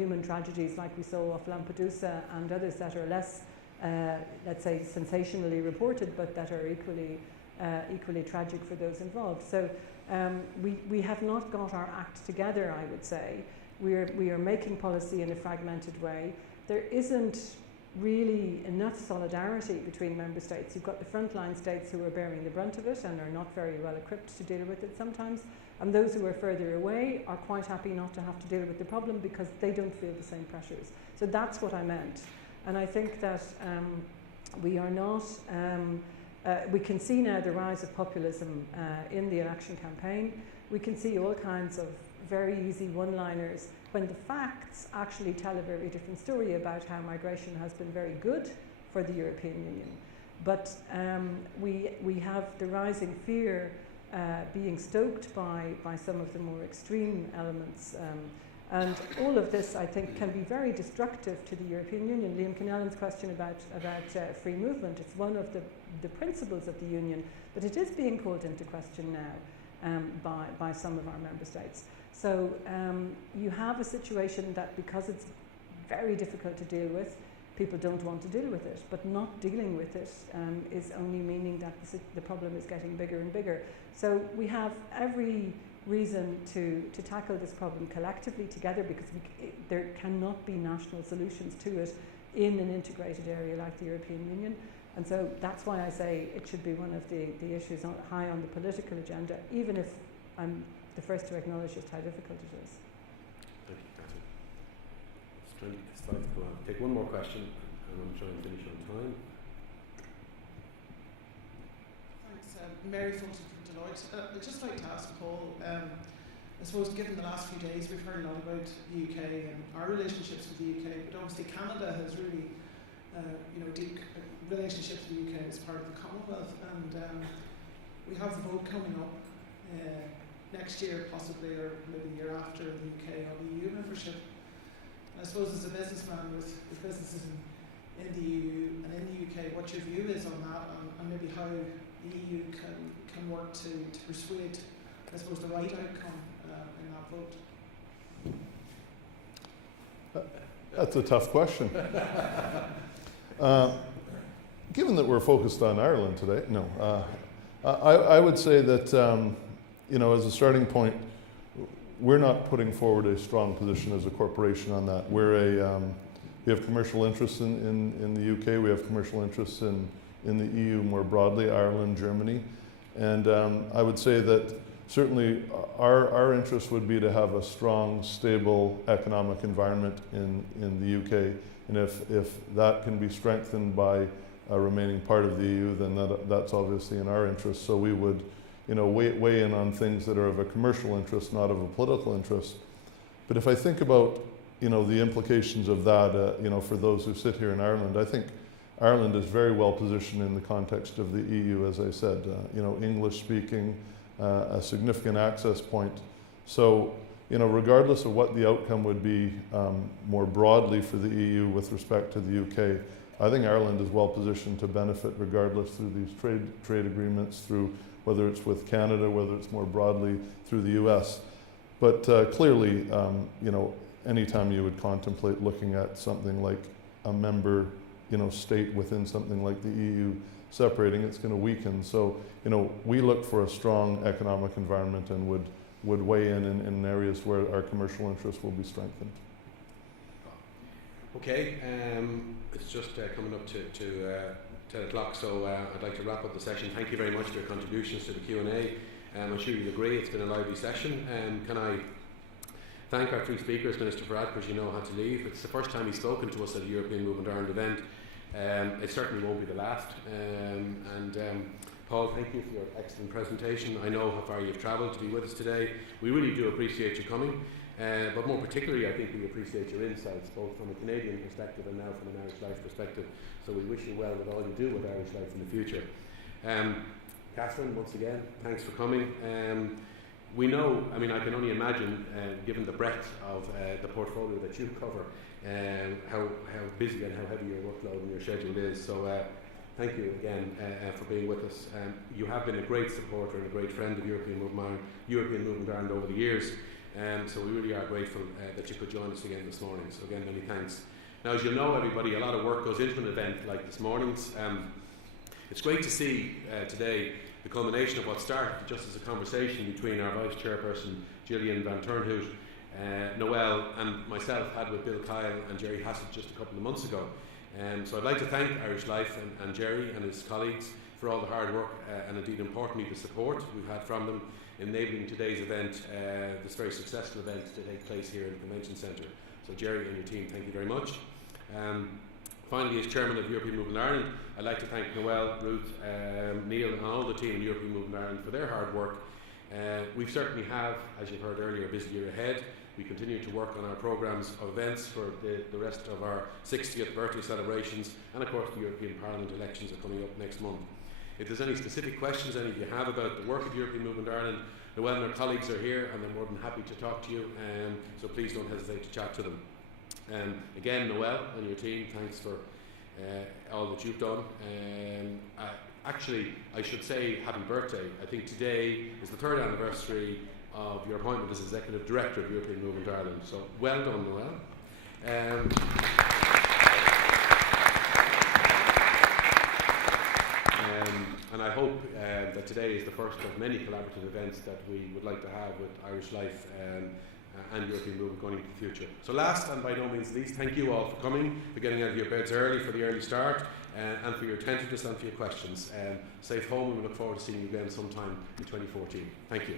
human tragedies like we saw off Lampedusa and others that are less, let's say, sensationally reported, but that are equally tragic for those involved. So we have not got our act together, I would say. We are making policy in a fragmented way. There isn't really enough solidarity between member states. You've got the frontline states who are bearing the brunt of it and are not very well equipped to deal with it sometimes, and those who are further away are quite happy not to have to deal with the problem because they don't feel the same pressures. So that's what I meant. And I think that we are not, we can see now the rise of populism in the election campaign. We can see all kinds of very easy one-liners when the facts actually tell a very different story about how migration has been very good for the European Union. But we have the rising fear being stoked by some of the more extreme elements. And all of this, I think, can be very destructive to the European Union. Liam Kinnellan's question about free movement, it's one of the principles of the Union, but it is being called into question now by some of our member states. So you have a situation that, because it's very difficult to deal with, people don't want to deal with it, but not dealing with it is only meaning that the problem is getting bigger and bigger. So we have every reason to tackle this problem collectively together, because there cannot be national solutions to it in an integrated area like the European Union. And so that's why I say it should be one of the issues high on the political agenda, even if I'm the first to acknowledge just how difficult it is. Thank you, Catherine. It's 5 to go on. Take one more question, and I'm trying to finish on time. Thanks. Mary Fulton from Deloitte. I'd just like to ask Paul, I suppose given the last few days we've heard a lot about the UK and our relationships with the UK, but obviously Canada has really deep relationships with the UK as part of the Commonwealth, and we have the vote coming up next year possibly, or maybe the year after, in the UK on EU membership. And I suppose as a businessman with businesses in the EU and in the UK, what your view is on that, and maybe how the EU can work to persuade, I suppose, the right outcome in that vote. That's a tough question. Given that we're focused on Ireland today, no. I would say that as a starting point, we're not putting forward a strong position as a corporation on that. We have commercial interests in the UK. We have commercial interests in the EU more broadly, Ireland, Germany, and I would say that certainly our interest would be to have a strong, stable economic environment in the UK, and if that can be strengthened by remaining part of the EU, then that's obviously in our interest. So we would weigh in on things that are of a commercial interest, not of a political interest. But if I think about, the implications of that, for those who sit here in Ireland, I think Ireland is very well positioned in the context of the EU, as I said, English speaking, a significant access point. So, regardless of what the outcome would be more broadly for the EU with respect to the UK, I think Ireland is well positioned to benefit regardless through these trade agreements, through whether it's with Canada, whether it's more broadly through the US. But clearly, anytime you would contemplate looking at something like a member, state within something like the EU separating, it's going to weaken. So, we look for a strong economic environment and would weigh in areas where our commercial interests will be strengthened. Okay, it's just coming up to 10 o'clock, so I'd like to wrap up the session. Thank you very much for your contributions to the Q&A. I'm sure you'll agree it's been a lively session. Can I thank our three speakers? Minister Pratt, as you know, had to leave. It's the first time he's spoken to us at a European Movement Ireland event. It certainly won't be the last. Paul, thank you for your excellent presentation. I know how far you've travelled to be with us today. We really do appreciate you coming. But more particularly, I think we appreciate your insights, both from a Canadian perspective and now from an Irish Life perspective. So we wish you well with all you do with Irish Life in the future. Catherine, once again, thanks for coming. We know, I can only imagine, given the breadth of the portfolio that you cover, how busy and how heavy your workload and your schedule is. So thank you again for being with us. You have been a great supporter and a great friend of European Movement Ireland over the years. So we really are grateful that you could join us again this morning. So again, many thanks. Now, as you know, everybody, a lot of work goes into an event like this morning's. It's great to see today the culmination of what started just as a conversation between our Vice Chairperson, Gillian Van Turnhout, Noel and myself had with Bill Kyle and Jerry Hassett just a couple of months ago. So I'd like to thank Irish Life and Jerry and his colleagues for all the hard work and indeed importantly the support we've had from them in enabling today's event, this very successful event to take place here in the Convention Centre. So Jerry and your team, thank you very much. Finally, as Chairman of European Movement Ireland, I'd like to thank Noel, Ruth, Neil and all the team in European Movement Ireland for their hard work. We certainly have, as you've heard earlier, a busy year ahead. We continue to work on our programmes of events for the rest of our 60th birthday celebrations, and of course the European Parliament elections are coming up next month. If there's any specific questions any of you have about the work of European Movement Ireland, Noel and our colleagues are here and they're more than happy to talk to you, so please don't hesitate to chat to them. Again, Noel and your team, thanks for all that you've done. Actually, I should say happy birthday. I think today is the 3rd anniversary of your appointment as Executive Director of European Movement Ireland. So well done, Noel. And I hope that today is the first of many collaborative events that we would like to have with Irish Life and European Movement going into the future. So last and by no means least, thank you all for coming, for getting out of your beds early, for the early start, and for your attentiveness and for your questions. Safe home, and we look forward to seeing you again sometime in 2014. Thank you.